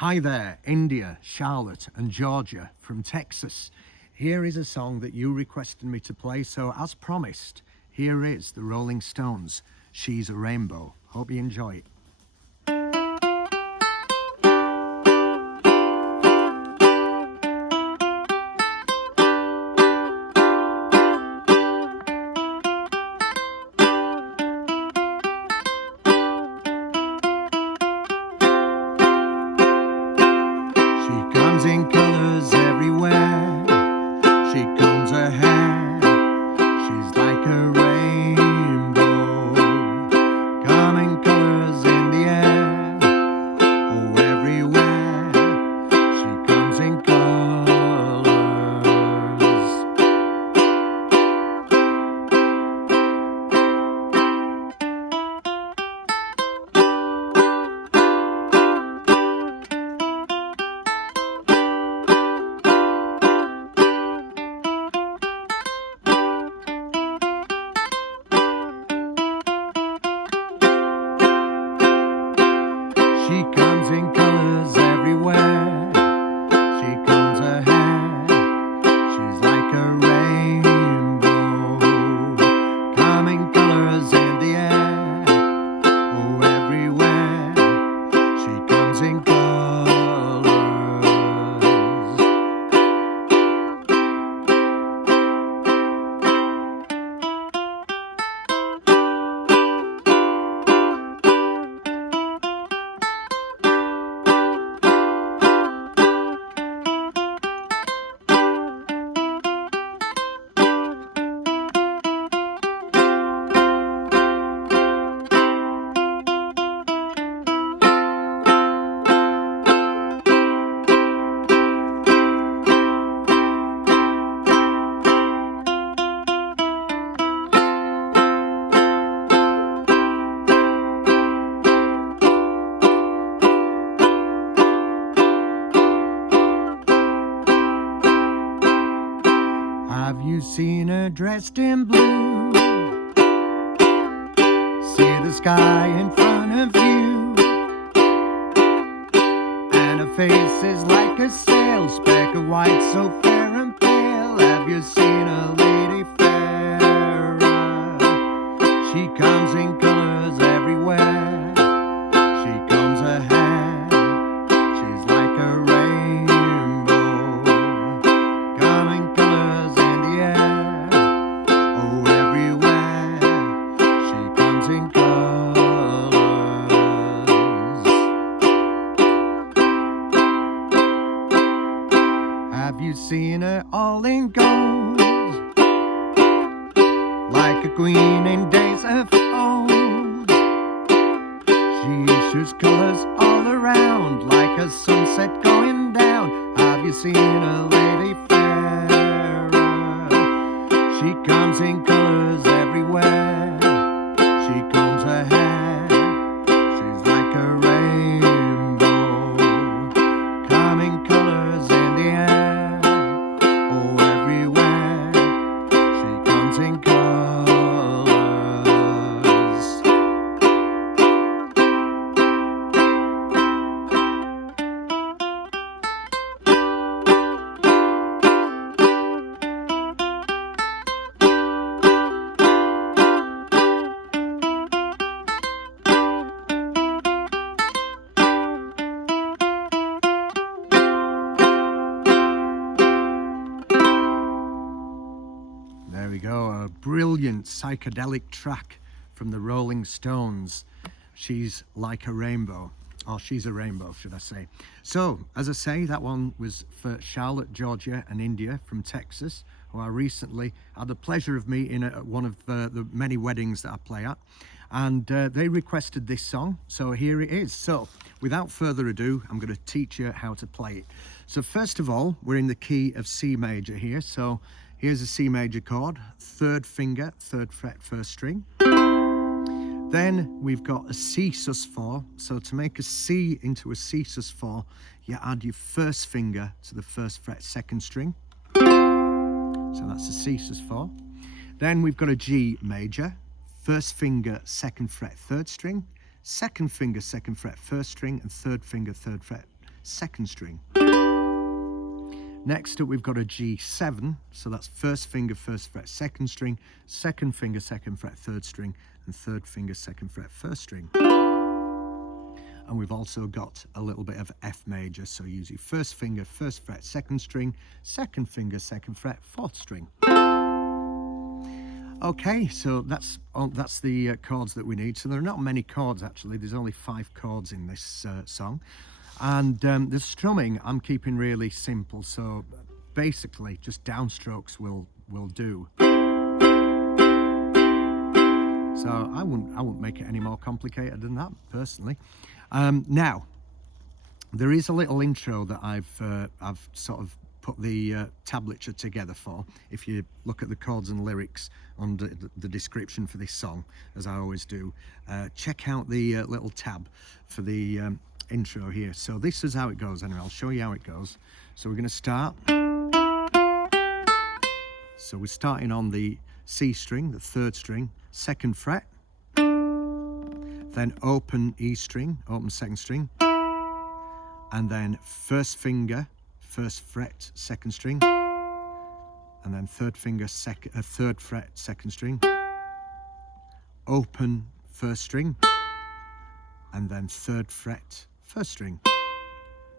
Hi there, India, Charlotte and Georgia from Texas. Here is a song that you requested me to play, so as promised, here is the Rolling Stones, She's a Rainbow. Hope you enjoy it. In colours everywhere, she combs her hair, she's like a rainbow, coming colours in the air, oh everywhere, she comes in colours. She comes in colours everywhere, she combs her hair, she's like a rainbow, coming colours in the air, oh everywhere, she comes in colours. Have you seen her dressed in blue? See the sky in front of you, and her face is like a sail, speck of white so fair and pale. Have you seen a lady fairer? She comes in colours everywhere, she combs her hair, she's like a rainbow, coming colours in the air, oh everywhere, she comes in colours. Have you seen her all in gold, like a queen in days of old? She issues colours all around, like a sunset going down. Have you seen a lady fairer? She comes in colours everywhere, she combs her hair, she's like a rainbow, coming colours in the air, oh everywhere, she comes in colours. There we go, a brilliant psychedelic track from the Rolling Stones. She's like a rainbow, or she's a rainbow, should I say. So, as I say, that one was for Charlotte, Georgia and India from Texas, who I recently had the pleasure of meeting at one of the many weddings that I play at. And they requested this song, so here it is. So, without further ado, I'm going to teach you how to play it. So first of all, we're in the key of C major here. So here's a C major chord, third finger, third fret, first string. Then we've got a C sus4. So to make a C into a C sus4, you add your first finger to the first fret, second string. So that's a C sus4. Then we've got a G major, first finger, second fret, third string, second finger, second fret, first string, and third finger, third fret, second string. Next up we've got a G7, so that's first finger, first fret, second string, second finger, second fret, third string, and third finger, second fret, first string. And we've also got a little bit of F major, so use your first finger, first fret, second string, second finger, second fret, fourth string. Okay, so that's the chords that we need. So there are not many chords actually, there's only 5 chords in this song. And the strumming I'm keeping really simple, so basically just downstrokes will do. So I wouldn't make it any more complicated than that, personally. Now, there is a little intro that I've sort of put the tablature together for. If you look at the chords and lyrics under the description for this song, as I always do, check out the little tab for the intro here. So this is how it goes anyway. I'll show you how it goes. So we're going to start. So we're starting on the C string, the third string, second fret, then open E string, open second string, and then first finger, first fret, second string, and then third finger, third fret, second string, open first string, and then third fret, first string.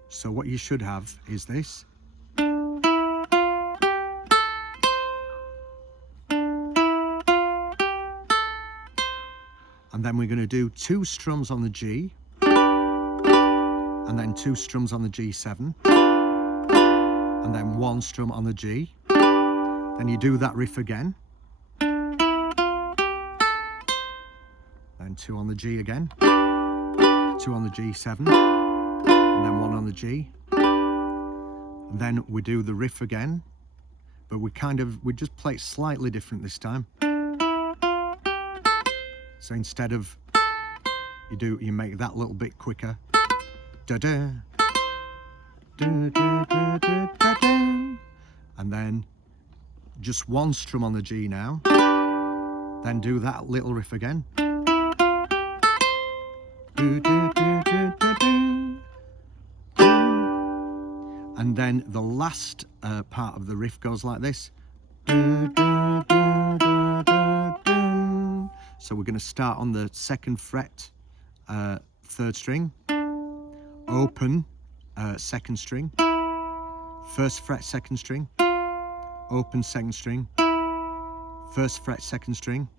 So what you should have is this. And then we're going to do 2 strums on the G, and then 2 strums on the G7, and then 1 strum on the G. Then you do that riff again, then 2 on the G again, 2 on the G7, and then 1 on the G. And then we do the riff again, but we just play it slightly different this time. So instead of, you make that a little bit quicker. Da da, da da da da da da, and then just 1 strum on the G now. Then do that little riff again. Do, do, do, do, do, do. And then the last part of the riff goes like this. Do, do, do, do, do, do. So we're going to start on the second fret, third string, open second string, first fret, second string, open second string, first fret, second string,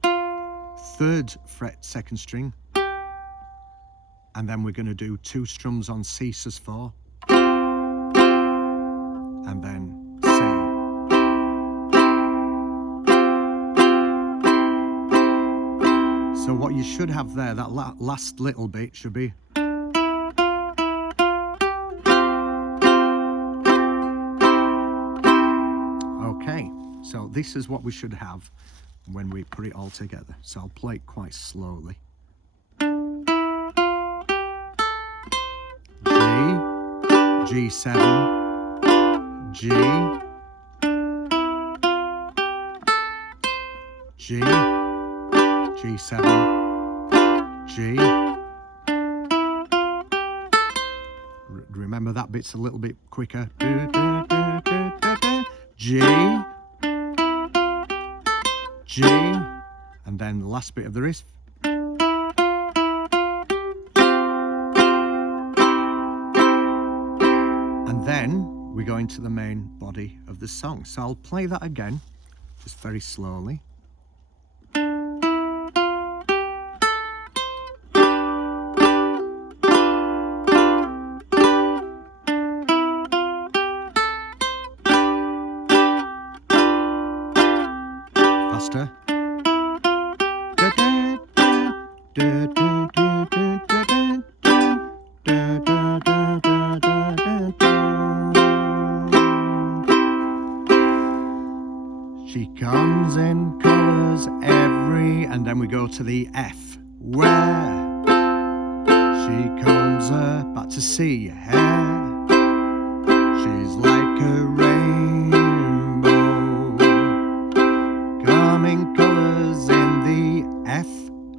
third fret, second string, and then we're going to do 2 strums on C sus4, and then C. So what you should have there, that last little bit should be. Okay, so this is what we should have when we put it all together. So I'll play it quite slowly. G, G7, G, G, G7, G. Remember that bit's a little bit quicker. G, G, and then the last bit of the riff. And then we go into the main body of the song. So I'll play that again, just very slowly. Faster. She comes in colours every, and then we go to the F, where she comes back to C, hair. She's like a rainbow, coming colours in the F,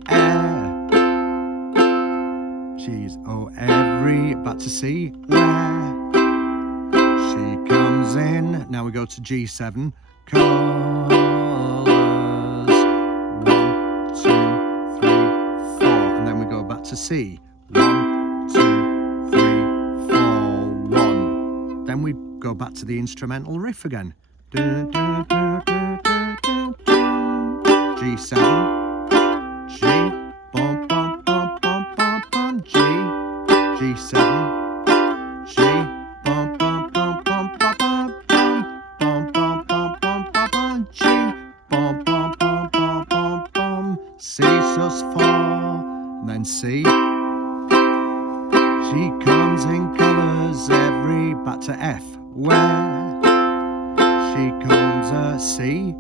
air. She's every, back to C, where comes in. Now we go to G7. Colours. 1, 2, 3, 4. And then we go back to C. 1, 2, 3, 4, 1. Then we go back to the instrumental riff again. G7, G, bum, bum, bum, bum, bum, bum, G, G7, G, bum, bum, bum, bum, bum, bum, bum, bum, bum, bum, bum, bum, G, bum, bum, bum, bum, bum, bum, C sus 4, and then C. She comes in colours every back to F, where she comes a C.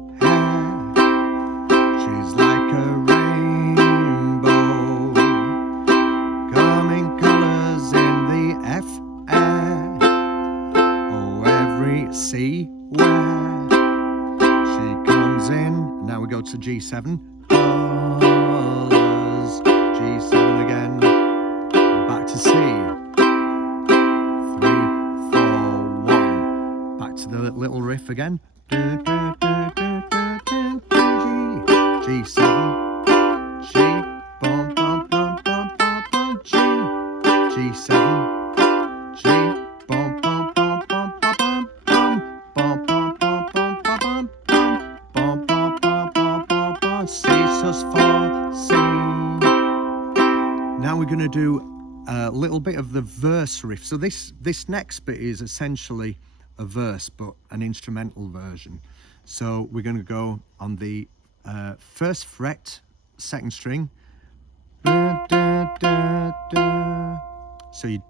She's like a rainbow, coming colours in the F, air. Oh, every C where she comes in. Now we go to G7. Colours. G7 again. Back to C. 3, 4, 1. Back to the little riff again. G7, G, bum, bum, bum, bum, bum, bum, G, G7, G, bum, bum, bum, bum, bum, bum, bum, bum, bum, bum, bum, bum, bum, bum, bum, C sus 4, C. Now we're going to do a little bit of the verse riff. So this next bit is essentially a verse, but an instrumental version. So we're going to go on the first fret, second string. So you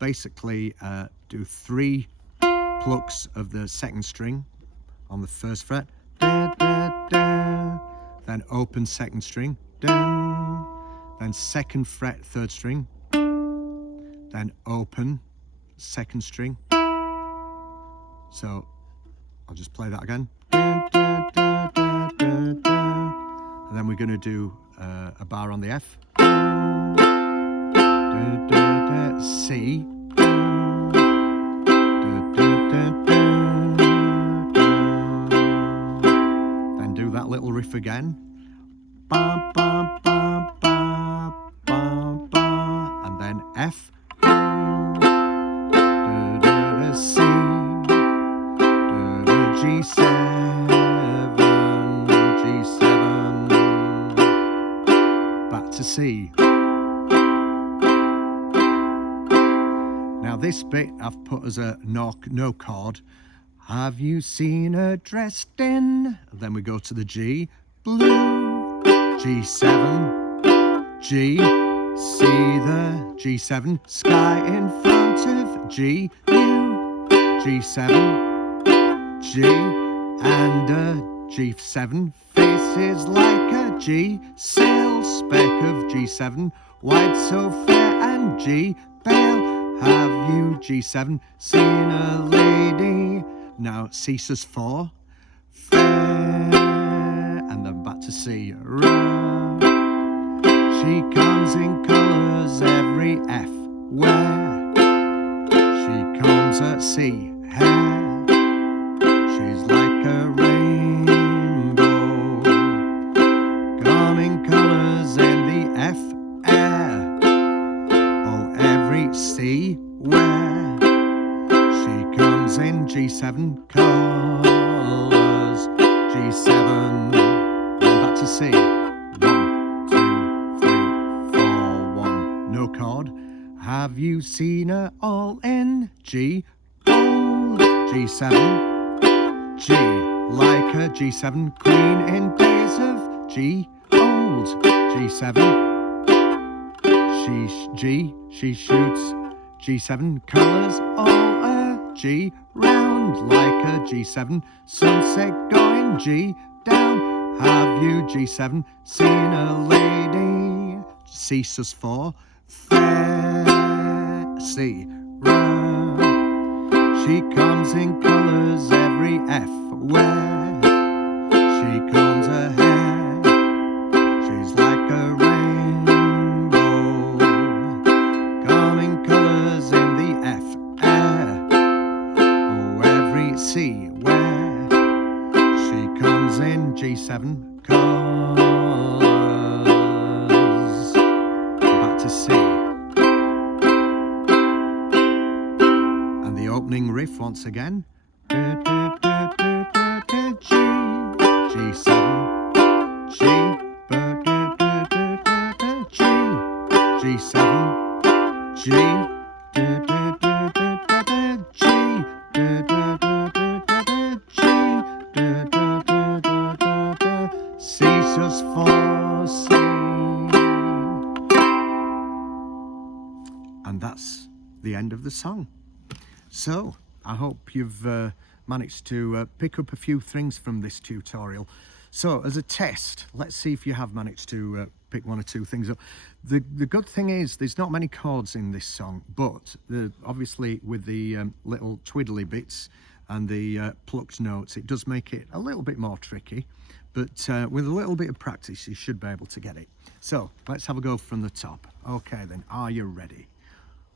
basically do 3 plucks of the second string on the first fret. Then open second string. Then second fret, third string. Then open second string. So I'll just play that again. And then we're going to do a bar on the F. C. Then do that little riff again. And then F. C. G7. To C. Now this bit I've put as a no chord. Have you seen her dressed in? Then we go to the G, blue, G7, G, see the G7, sky in front of G, U, G7, G, and a G7, faces like a G, sail speck of G7, white so fair and G, bale, have you G7 seen a lady? Now C sus 4, fair, and then back to C, ra. She comes in colours every F, where she comes at C, hair. She's like a rainbow, coming colours in the F, air. Oh, every C, where she comes in G7, colours, G7, and back to C. 1, 2, 3, 4, 1. No chord. Have you seen her all in G, gold, G7. G, like a G7, queen in days of G, old, G7. She shoots G7, colours all a G, round like a G7, sunset going G, down. Have you G7 seen a lady? C sus 4, fair, C, ra. She comes in colours every F, where she combs her hair. She's like a rainbow, coming colours in the F, air. Oh, G7 chords, back to C, and the opening riff once again, G, G7, G, G7, G, C just for C, and that's the end of the song. So I hope you've managed to pick up a few things from this tutorial. So as a test, let's see if you have managed to pick one or two things up. The good thing is there's not many chords in this song, but obviously with the little twiddly bits and the plucked notes, it does make it a little bit more tricky, but with a little bit of practice you should be able to get it. So let's have a go from the top. Okay then, are you ready?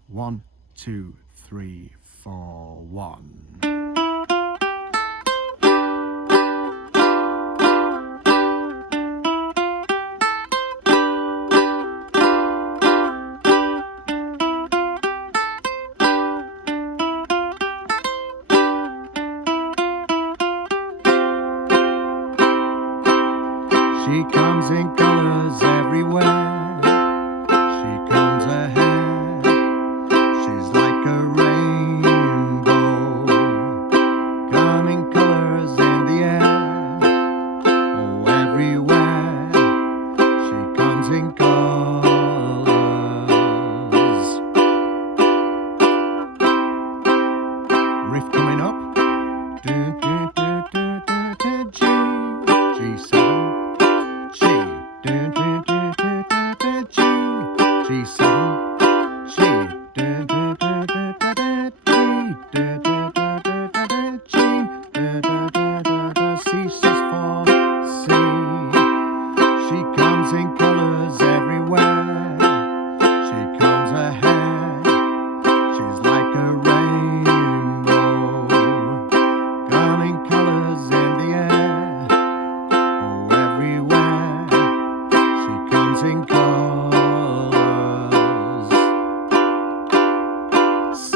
1, 2, 3, 4, 1. She comes in colors everywhere. She comes ahead. She's like a rainbow. Coming colors in the air. Oh, everywhere. She comes in colors. Riff coming up. G, G7. G, G7, G, C just for C. She comes in colors everywhere. She comes ahead. She's like a rainbow. Coming colors in the air. Oh, everywhere. She comes in colors. C.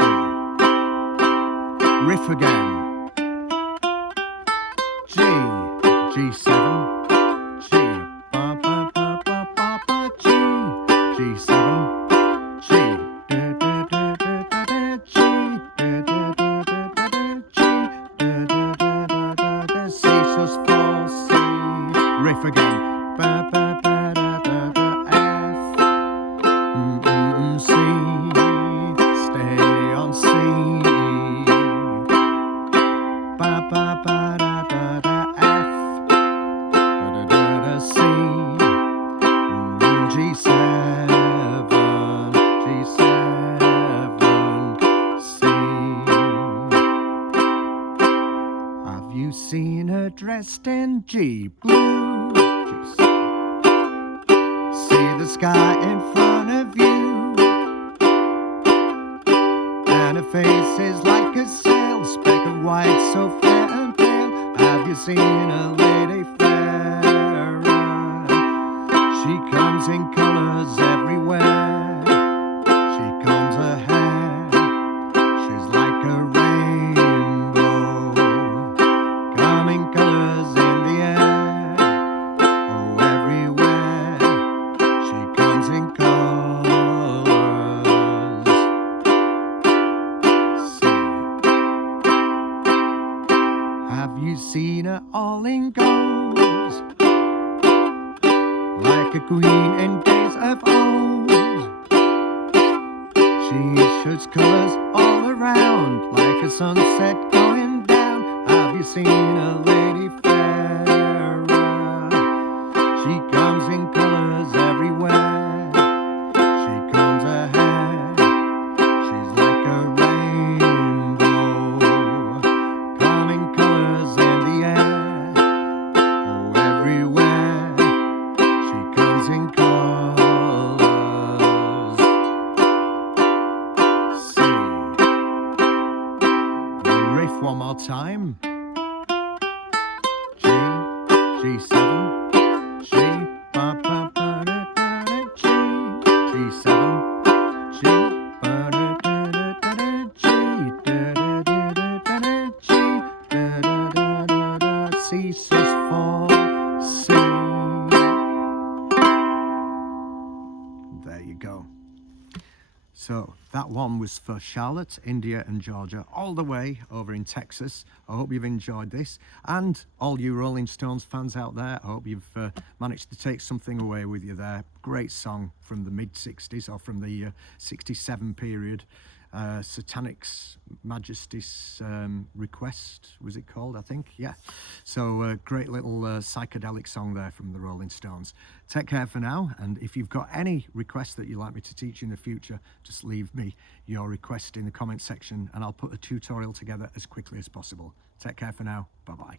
Riff again. G, G7, G, ba ba ba ba ba ba, G, G7, G, G, C just for C. Riff again. Ba ba ba da da da, F, C, stay on C. Ba ba ba da da da, F, da da da da, C, G7, G7, C. Have you seen her dressed in G blue? See the sky in front of you, and her face is like a sail, speck of white so fair and pale. Have you seen a lady fairer? She comes in colors everywhere. She comes ahead. She's like a rainbow. Coming colors in the air. Oh, everywhere. She comes in colors. C. Have you seen her all in gold? Like a queen in days of old. She shoots colors all around, like a sunset going down. Have you seen a lady fairer? She comes in colors everywhere. She comes ahead. She's like a rainbow. Coming colors in the air. Oh, everywhere. She comes in colors. C. Riff one more time. G, G7, G, ba ba ba da da da, G, G7, G, ba da da da da da, G, da da da da da da, G, da da da da da, C sus4, C. There you go. So that one was for Charlotte, India and Georgia, all the way over in Texas. I hope you've enjoyed this. And all you Rolling Stones fans out there, I hope you've managed to take something away with you there. Great song from the mid-60s or from the 67 period. Satanic's Majesty's Request, was it called, I think? Yeah. So great little psychedelic song there from the Rolling Stones. Take care for now, and if you've got any requests that you'd like me to teach in the future, just leave me your request in the comment section and I'll put a tutorial together as quickly as possible. Take care for now. Bye-bye.